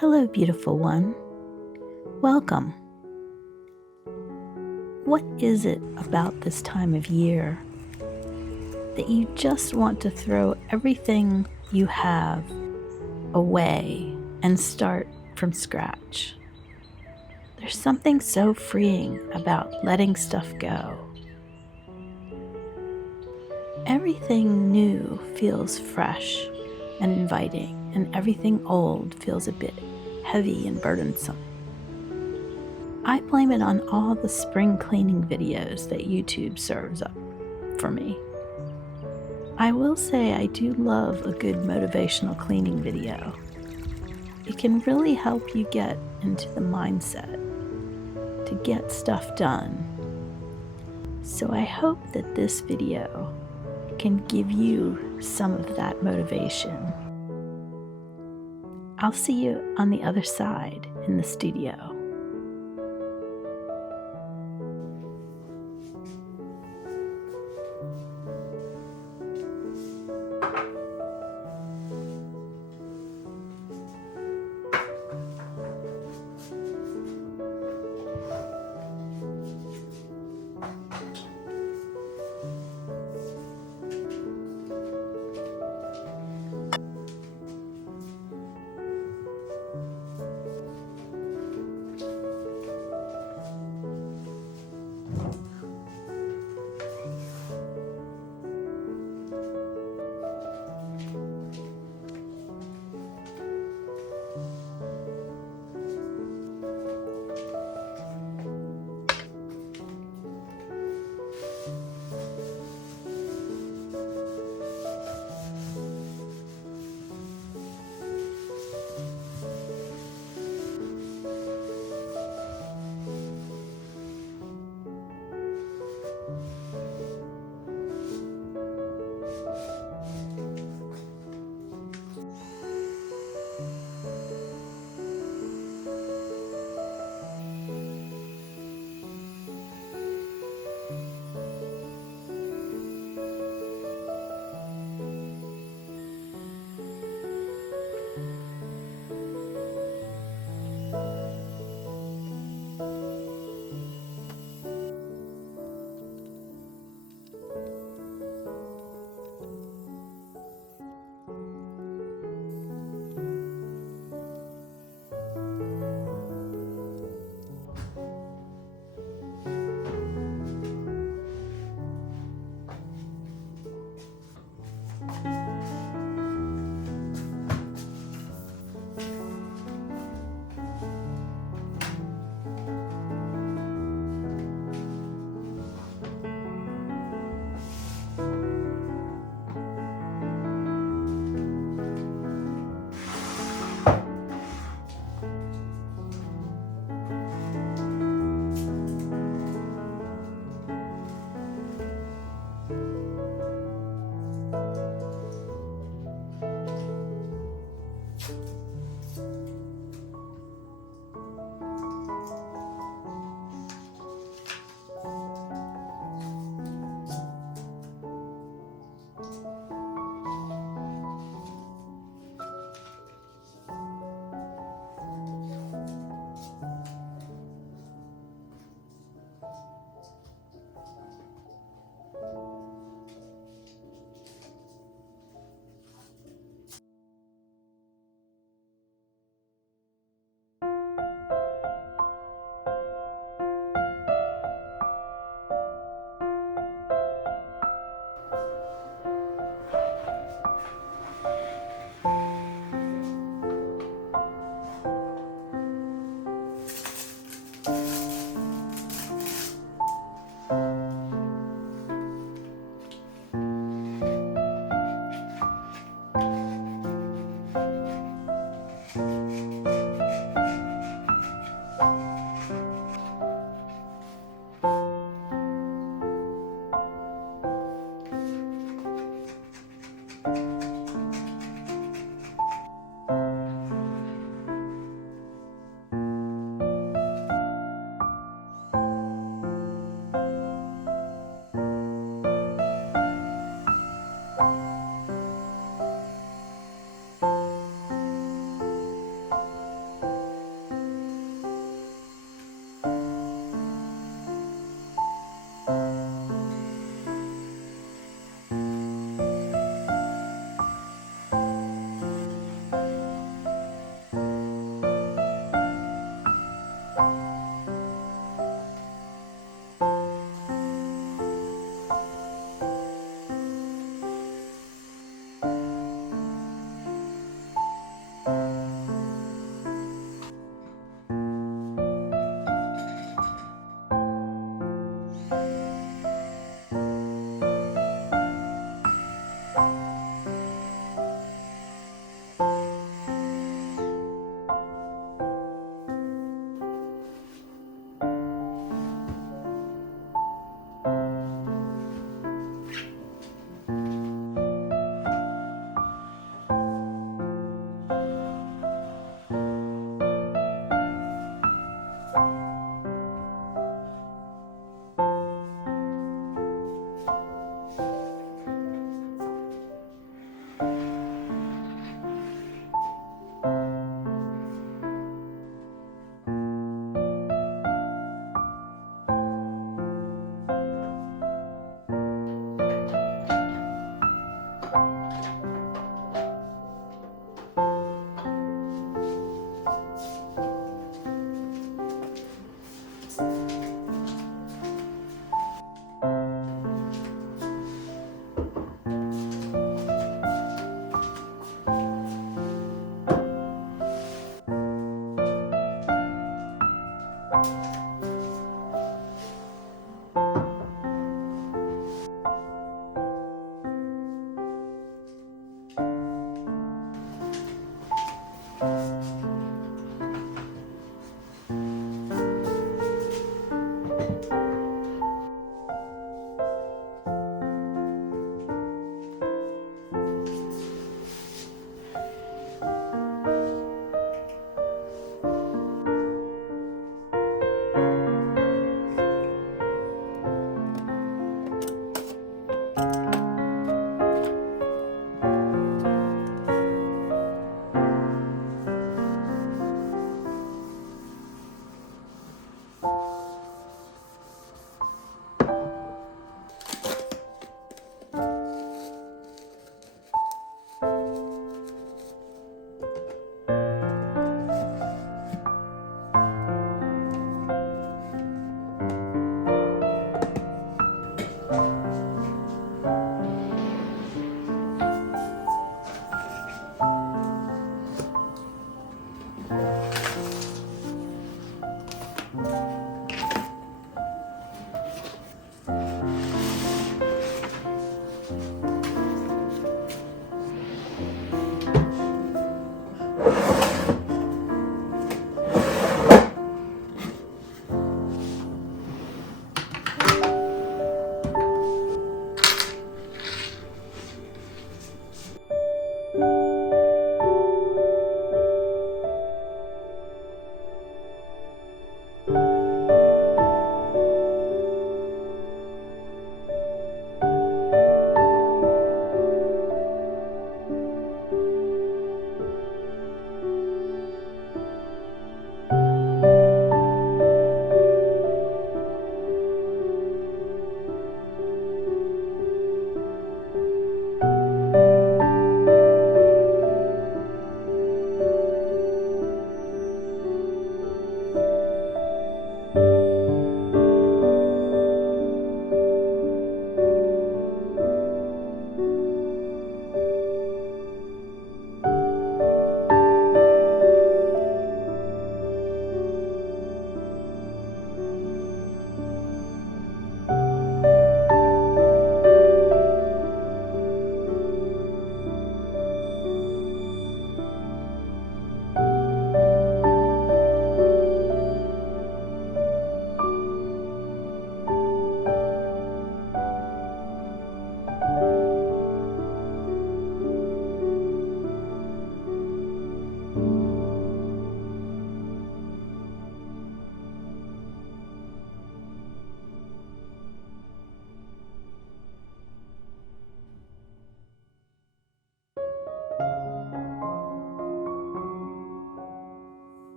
Hello, beautiful one. Welcome. What is it about this time of year that you just want to throw everything you have away and start from scratch? There's something so freeing about letting stuff go. Everything new feels fresh and inviting, and everything old feels a bit heavy and burdensome. I blame it on all the spring cleaning videos that YouTube serves up for me. I will say I do love a good motivational cleaning video. It can really help you get into the mindset to get stuff done. So I hope that this video can give you some of that motivation. I'll see you on the other side in the studio.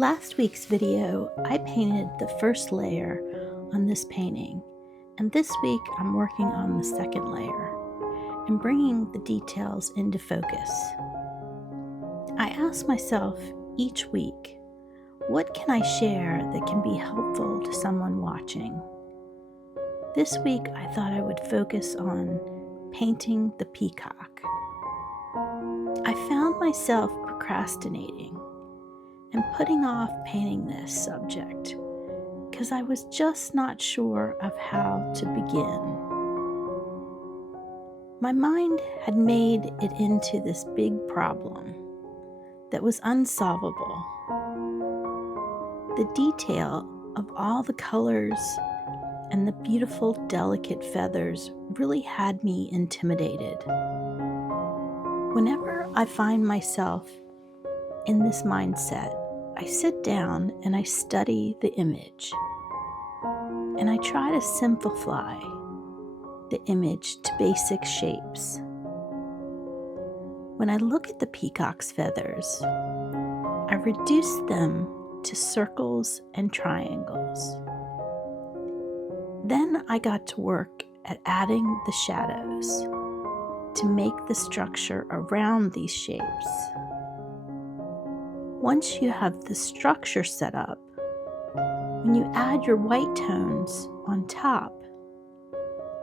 Last week's video, I painted the first layer on this painting, and this week I'm working on the second layer and bringing the details into focus. I ask myself each week, what can I share that can be helpful to someone watching? This week I thought I would focus on painting the peacock. I found myself procrastinating and putting off painting this subject because I was just not sure of how to begin. My mind had made it into this big problem that was unsolvable. The detail of all the colors and the beautiful, delicate feathers really had me intimidated. Whenever I find myself in this mindset, I sit down and I study the image, and I try to simplify the image to basic shapes. When I look at the peacock's feathers, I reduce them to circles and triangles. Then I got to work at adding the shadows to make the structure around these shapes. Once you have the structure set up, when you add your white tones on top,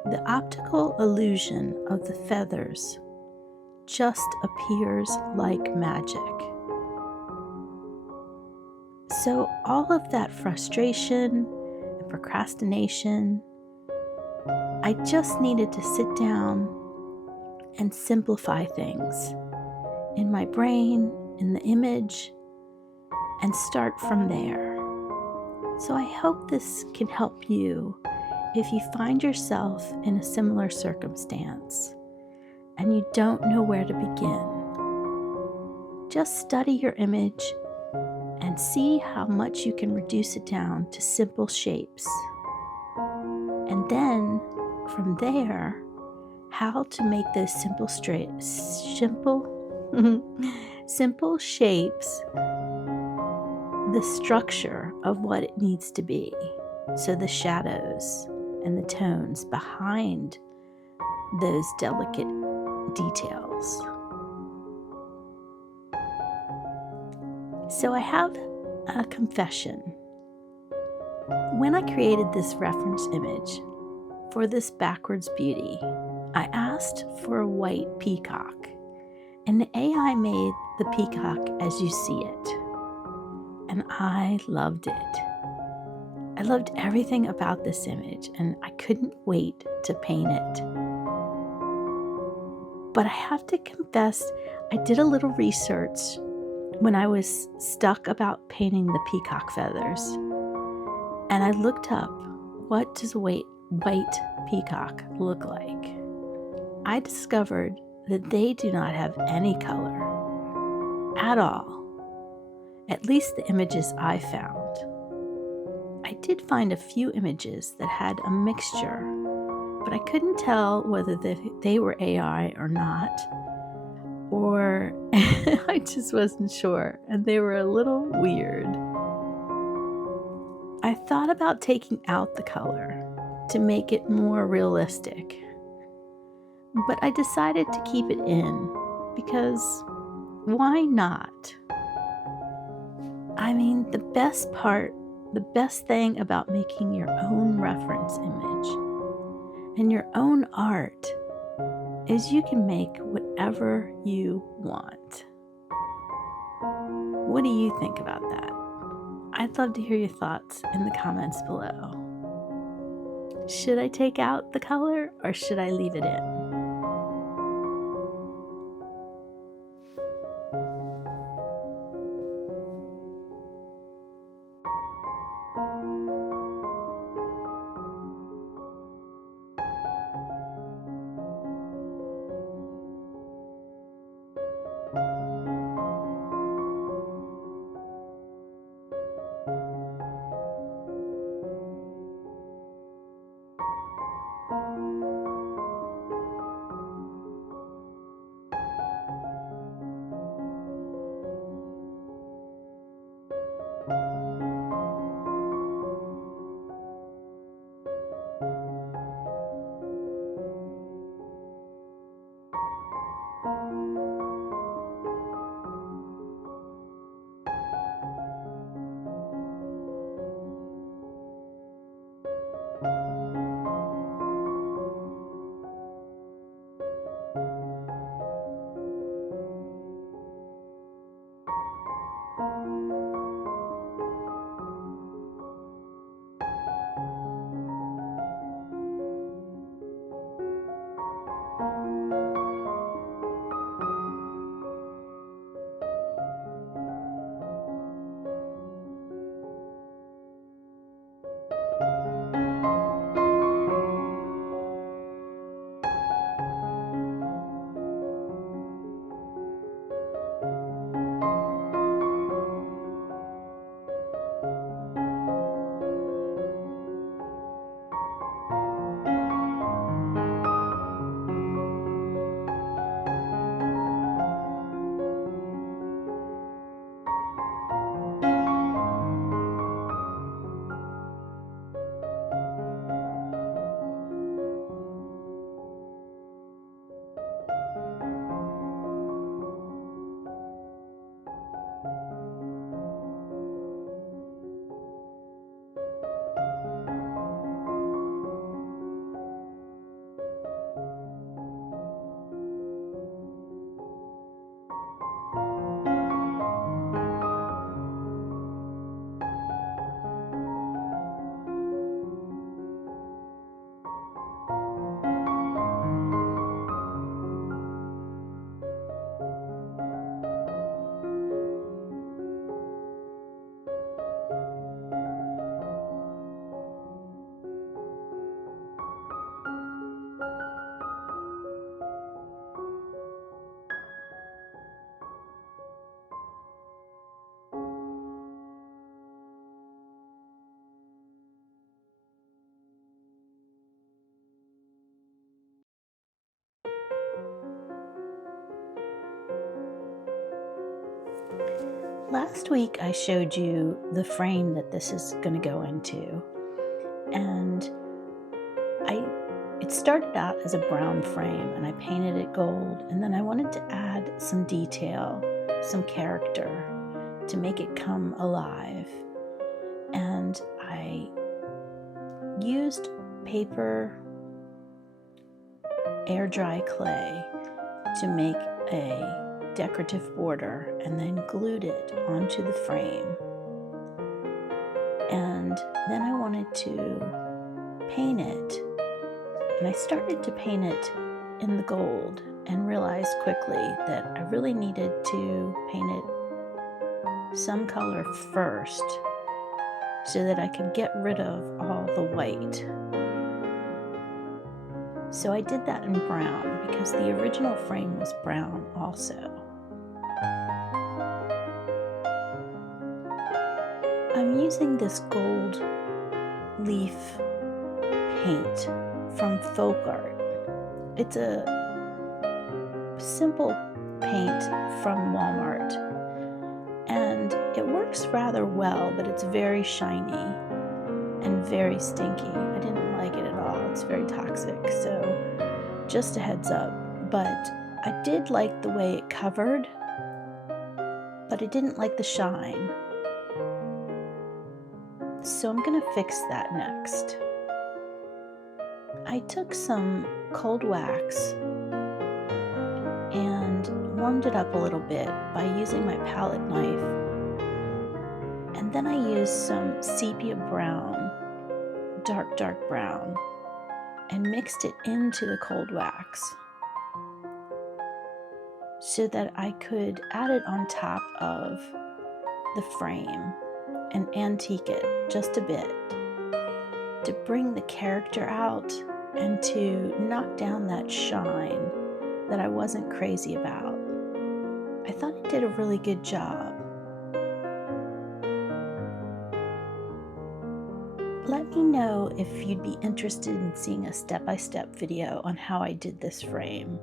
the optical illusion of the feathers just appears like magic. So all of that frustration and procrastination I just needed to sit down and simplify things in my brain, in the image, and start from there. So I hope this can help you if you find yourself in a similar circumstance and you don't know where to begin. Just study your image and see how much you can reduce it down to simple shapes. And then, from there, how to make those simple shapes the structure of what it needs to be. So the shadows and the tones behind those delicate details. So I have a confession. When I created this reference image for this backwards beauty, I asked for a white peacock, and the AI made the peacock as you see it. And I loved it. I loved everything about this image, and I couldn't wait to paint it. But I have to confess, I did a little research when I was stuck about painting the peacock feathers. And I looked up, what does a white peacock look like? I discovered that they do not have any color at all. At least the images I found. I did find a few images that had a mixture, but I couldn't tell whether they were AI or not, or I just wasn't sure, and they were a little weird. I thought about taking out the color to make it more realistic, but I decided to keep it in because why not? I mean, the best thing about making your own reference image and your own art is you can make whatever you want. What do you think about that? I'd love to hear your thoughts in the comments below. Should I take out the color or should I leave it in? Last week I showed you the frame that this is going to go into, and it started out as a brown frame and I painted it gold, and then I wanted to add some detail, some character to make it come alive. And I used paper air dry clay to make a decorative border and then glued it onto the frame. And then I wanted to paint it, and I started to paint it in the gold and realized quickly that I really needed to paint it some color first so that I could get rid of all the white. So I did that in brown because the original frame was brown also. I'm using this gold leaf paint from Folk Art. It's a simple paint from Walmart, and it works rather well, but it's very shiny and very stinky. I didn't like it at all. It's very toxic, so just a heads up. But I did like the way it covered, but I didn't like the shine. So I'm gonna fix that next. I took some cold wax and warmed it up a little bit by using my palette knife, and then I used some sepia brown, dark brown, and mixed it into the cold wax so that I could add it on top of the frame and antique it just a bit to bring the character out and to knock down that shine that I wasn't crazy about. I thought I did a really good job. Let me know if you'd be interested in seeing a step-by-step video on how I did this frame.